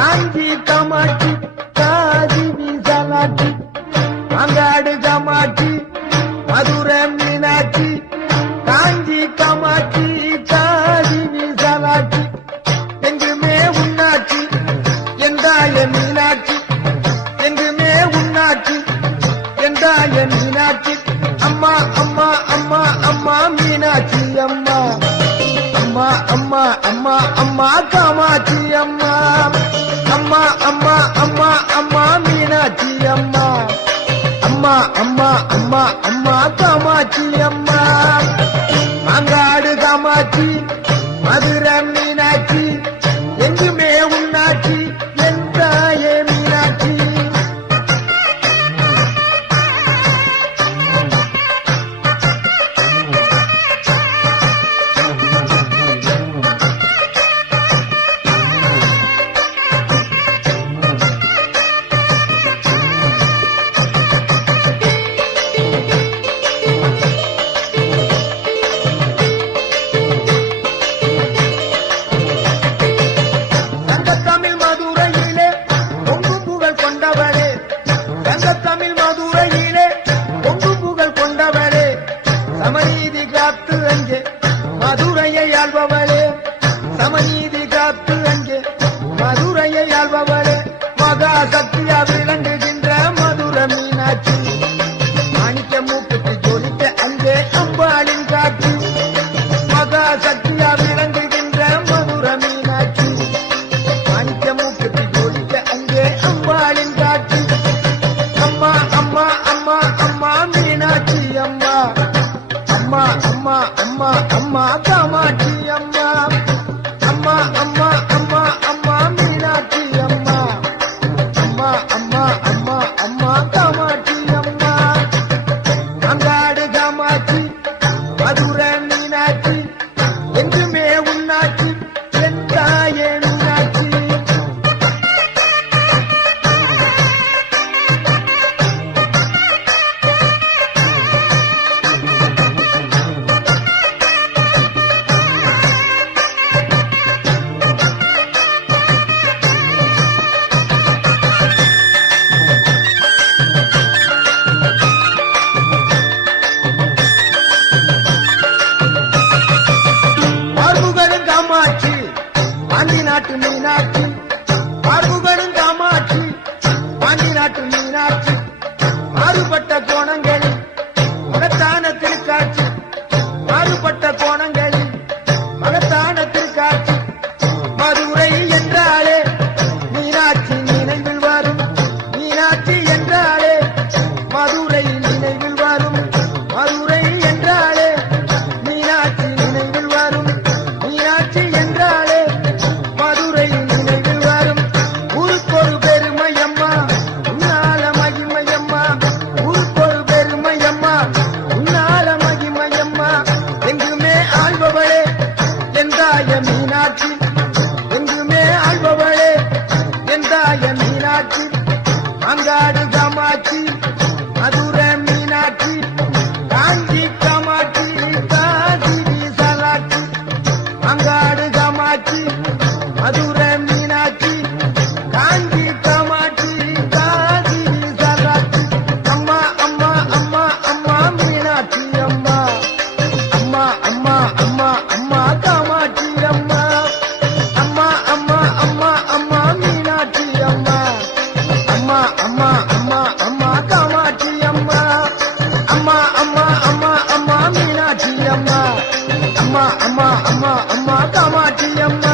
காஞ்சி காமாட்சி காதி விசாலாட்சி அங்காடு காமாட்சி மதுரை மீனாட்சி காஞ்சி காமாட்சி காதி விசாலாட்சி எங்குமே உன்னாட்சி என்றாய மீனாட்சி எங்குமே உன்னாட்சி என்றாய மீனாட்சி அம்மா அம்மா அம்மா அம்மா மீனாட்சி அம்மா அம்மா அம்மா அம்மா அம்மா காமாட்சி அம்மா அம்மா அம்மா அம்மா அம்மா மீனாட்சி அம்மா அம்மா அம்மா அம்மா அம்மா காமாட்சி அம்மா மாங்காடு காமாட்சி மதுரை மீனாட்சி எங்குமே உன்னாட்சி என்றாயே மீனாட்சி சமநீதி காத்து அங்கே மதுரையை ஆள்பவளே சமநீதி காத்து அங்கே மதுரையை ஆள்பவளே மகா சக்தியா விளங்குகின்ற மதுரை மீனாட்சி மாணிக்க மூக்குக்கு ஜொலிக்க அங்கே அம்பாளின் காட்சி மகா சக்தியா விளங்குகின்ற மதுரை மீனாட்சி மாணிக்க மூக்குக்கு ஜொலிக்க அங்கே அம்பாளின் காட்சி அம்மா அம்மா அம்மா அம்மா மீனாட்சி அம்மா அம்மா அம்மா அம்மா அம்மா காமாட்சி அம்மா அம்மா அம்மா அம்மா அம்மா மீனாட்சி அம்மா அம்மா அம்மா அம்மா அம்மா காமாட்சி அம்மா அங்காடு காமாட்சி மதுரை மீனாட்சி என்றுமே உன்னாட்சி என்றாயே மீனாட்சி பாண்டி நாட்டு மீனாட்சி பார்வுகளும் காமாட்சி பாண்டி நாட்டு மீனாட்சி மாறுபட்ட கோணங்களில் மகத்தான திருக்காட்சி மாறுபட்ட கோணங்களில் மகத்தான திருக்காட்சி மதுரை என்றாலே மீனாட்சி நினைவில் வரும் மீனாட்சி என்றாலே மதுரை நினைவில் வரும் மதுரை என்றாலே மீனாட்சி நினைவில் வரும் மீனாட்சி என்றாலே மதுரை நினைவில் வரும் ஊருக்கொரு பெருமையம்மா உன்னால மகிமையம்மா ஊருக்கொரு பெருமையம்மா உன்னால மகிமையம்மா எங்குமே ஆள்பவளே எந்தாய மீனாட்சி எங்குமே ஆள்பவளே எந்தாய மீனாட்சி அங்காடு காமாட்சி மதுரை மீனாட்சி காஞ்சி காமாட்சி காதி விசாலாட்சி அங்காடு காமாட்சி மதுரை மீனாட்சி காஞ்சி காமாட்சி காதி விசாலாட்சி அம்மா அம்மா அம்மா அம்மா மீனாட்சி அம்மா அம்மா அம்மா அம்மா அம்மா காமாட்சி அம்மா அம்மா அம்மா அம்மா அம்மா மீனாட்சி அம்மா அம்மா அம்மா அம்மா அம்மா காமாட்சி அம்மா அம்மா அம்மா அம்மா அம்மா மீனாட்சி அம்மா அம்மா அம்மா அம்மா அம்மா காமாட்சி அம்மா